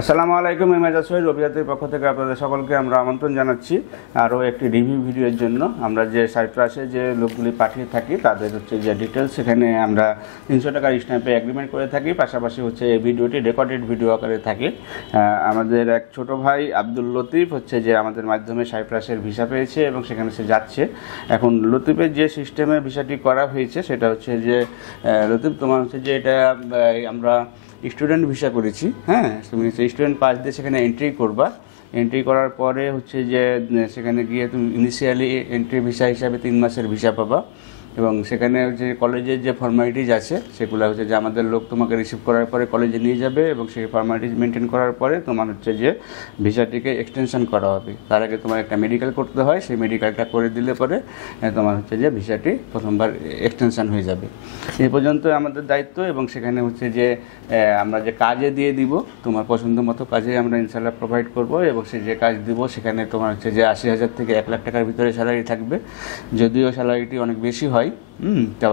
আসসালামু আলাইকুম। মেজাজ সোহেল রবিয়াতের পক্ষ থেকে আপনাদের সকলকে আমরা আমন্ত্রণ জানাচ্ছি আরও একটি রিভিউ ভিডিওর জন্য। আমরা যে সাইপ্রাসে যে লোকগুলি পাঠিয়ে থাকি তাদের হচ্ছে যে ডিটেলস, সেখানে আমরা 300 টাকার স্ট্যাম্পে এগ্রিমেন্ট করে থাকি। পাশাপাশি হচ্ছে এই ভিডিওটি রেকর্ডেড ভিডিও আকারে থাকে। আমাদের এক ছোট ভাই আব্দুল লতিফ হচ্ছে যে আমাদের মাধ্যমে সাইপ্রাসের ভিসা পেয়েছে এবং সেখানে সে যাচ্ছে। এখন লতিফের যে সিস্টেমে ভিসাটি করা হয়েছে সেটা হচ্ছে যে লতিফ, তোমার হচ্ছে যে এটা আমরা স্টুডেন্ট ভিসা করেছি। হ্যাঁ, তুমি স্টুডেন্ট পাস দিয়ে সেখানে এন্ট্রি করবা। এন্ট্রি করার পরে হচ্ছে যে সেখানে গিয়ে তুমি ইনিশিয়ালি এন্ট্রি ভিসা হিসাবে 3 মাসের ভিসা পাবা এবং সেখানে যে কলেজের যে ফর্মালিটিজ আছে সেগুলো হচ্ছে যে আমাদের লোক তোমাকে রিসিভ করার পরে কলেজে নিয়ে যাবে এবং সেই ফর্মালিটিজ মেনটেন করার পরে তোমার হচ্ছে যে ভিসাটিকে এক্সটেনশন করা হবে। তার আগে তোমার একটা মেডিকেল করতে হয়, সেই মেডিকেলটা করে দিলে পরে তোমার হচ্ছে যে ভিসাটি প্রথমবার এক্সটেনশন হয়ে যাবে। এই পর্যন্ত আমাদের দায়িত্ব এবং সেখানে হচ্ছে যে আমরা যে কাজে দিয়ে দিব তোমার পছন্দ মতো কাজে আমরা ইনশাল্লাহ প্রোভাইড করব এবং সেই যে কাজ দিব সেখানে তোমার হচ্ছে যে 80,000 থেকে 1 লাখ টাকার ভিতরে স্যালারি থাকবে। যদিও স্যালারিটি অনেক বেশি হয়,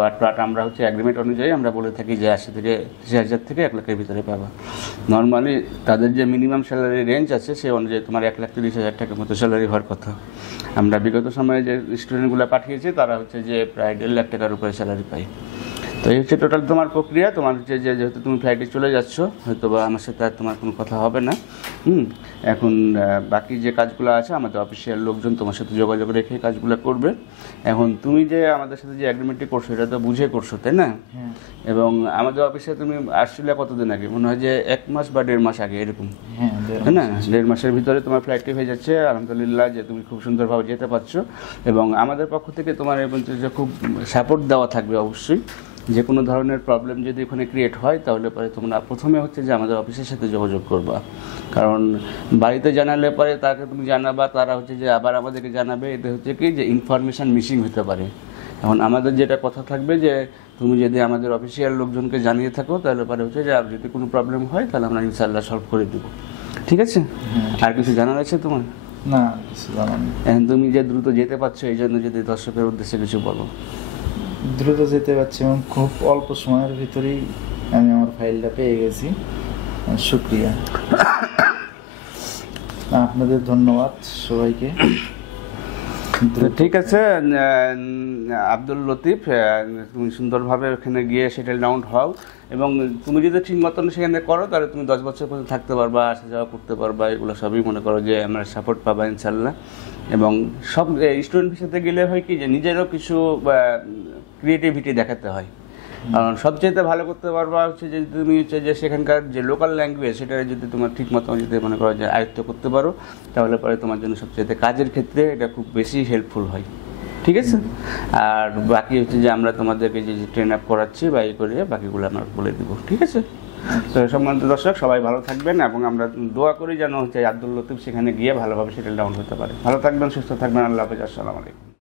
বাট আমরা হচ্ছে অ্যাগ্রিমেন্ট অনুযায়ী আমরা বলে থাকি যে 80,000 থেকে 1 লাখের ভিতরে পাবা। নর্মালি তাদের যে মিনিমাম স্যালারি রেঞ্জ আছে সে অনুযায়ী তোমার 1,30,000 টাকার মতো স্যালারি হওয়ার কথা। আমরা বিগত সময়ে যে স্টুডেন্টগুলো পাঠিয়েছি তারা হচ্ছে যে প্রায় 1.5 লাখ টাকার উপরে স্যালারি পায়। তো এই হচ্ছে টোটাল তোমার প্রক্রিয়া। তোমার হচ্ছে যে যেহেতু তুমি ফ্লাইটে চলে যাচ্ছ, হয়তো বা আমার সাথে আর তোমার কোনো কথা হবে না। এখন বাকি যে কাজগুলো আছে আমাদের অফিসিয়াল লোকজন তোমার সাথে যোগাযোগ রেখে কাজগুলো করবে। এখন তুমি যে আমাদের সাথে যে অ্যাগ্রিমেন্টটি করছো এটা তো বুঝে করছো, তাই না? এবং আমাদের অফিসে তুমি আসছিলে কতদিন আগে? মনে হয় যে 1 মাস বা 1.5 মাস আগে এরকম, তাই না? 1.5 মাসের ভিতরে তোমার ফ্লাইটটি হয়ে যাচ্ছে। আলহামদুলিল্লাহ যে তুমি খুব সুন্দরভাবে যেতে পারছো এবং আমাদের পক্ষ থেকে তোমার এবং যে খুব সাপোর্ট দেওয়া থাকবে অবশ্যই। যে কোনো ধরনের প্রবলেম যদি এখানে ক্রিয়েট হয় তাহলে পরে তোমরা প্রথমে হচ্ছে যে আমাদের অফিসের সাথে যোগাযোগ করবা, কারণ বাড়িতে জানালে পরে তাকে তুমি জানাবা, তারা হচ্ছে যে আবার আমাদেরকে জানাবে। এতে হচ্ছে কি যে ইনফরমেশান মিসিং হতে পারে। এখন আমাদের যেটা কথা থাকবে যে তুমি যদি আমাদের অফিসিয়াল লোকজনকে জানিয়ে থাকো তাহলে পরে হচ্ছে যে যদি কোনো প্রবলেম হয় তাহলে আমরা ইনশাআল্লাহ সলভ করে দেবো। ঠিক আছে? আর কিছু জানার আছে তোমার? না, কিছু জানার নেই। এখন তুমি যে দ্রুত যেতে পারছো এই জন্য যদি দর্শকের উদ্দেশ্যে কিছু বলো। দ্রুত যেতে পারছি এবং খুব অল্প সময়ের ভিতরেই আমি আমার ফাইলটা পেয়ে গেছি। শুক্রিয়া, আপনাদের ধন্যবাদ সবাইকে। ঠিক আছে আব্দুল লতিফ, তুমি সুন্দরভাবে ওখানে গিয়ে সেটেল ডাউন হও এবং তুমি যদি ঠিক মতন সেখানে করো তাহলে তুমি 10 বছর পর্যন্ত থাকতে পারবা, আসা যাওয়া করতে পারবা। এগুলো সবই মনে করো যে আমরা সাপোর্ট পাবা ইনশাল্লাহ। এবং সব স্টুডেন্ট ভিসাতে গেলে হয় কি যে নিজেরও কিছু ক্রিয়েটিভিটি দেখাতে হয়। কারণ সবচেয়ে ভালো করতে পারবা হচ্ছে যে তুমি হচ্ছে যে সেখানকার যে লোকাল ল্যাঙ্গুয়েজ সেটা যদি তোমার ঠিক মতো যদি মনে করো যে আয়ত্ত করতে পারো তাহলে পরে তোমার জন্য সবচেয়ে কাজের ক্ষেত্রে এটা খুব বেশি হেল্পফুল হয়। ঠিক আছে? আর বাকি হচ্ছে যে আমরা তোমাদেরকে যে ট্রেন আপ করাচ্ছি বা এই করে বাকিগুলো আমরা বলে দেবো। ঠিক আছে? তো সম্মানিত দর্শক সবাই ভালো থাকবেন এবং আমরা দোয়া করি যেন হচ্ছে আব্দুল লতিফ সেখানে গিয়ে ভালোভাবে সেটেল ডাউন হতে পারে। ভালো থাকবেন, সুস্থ থাকবেন। আল্লাহ হাফেজ। আসসালামু আলাইকুম।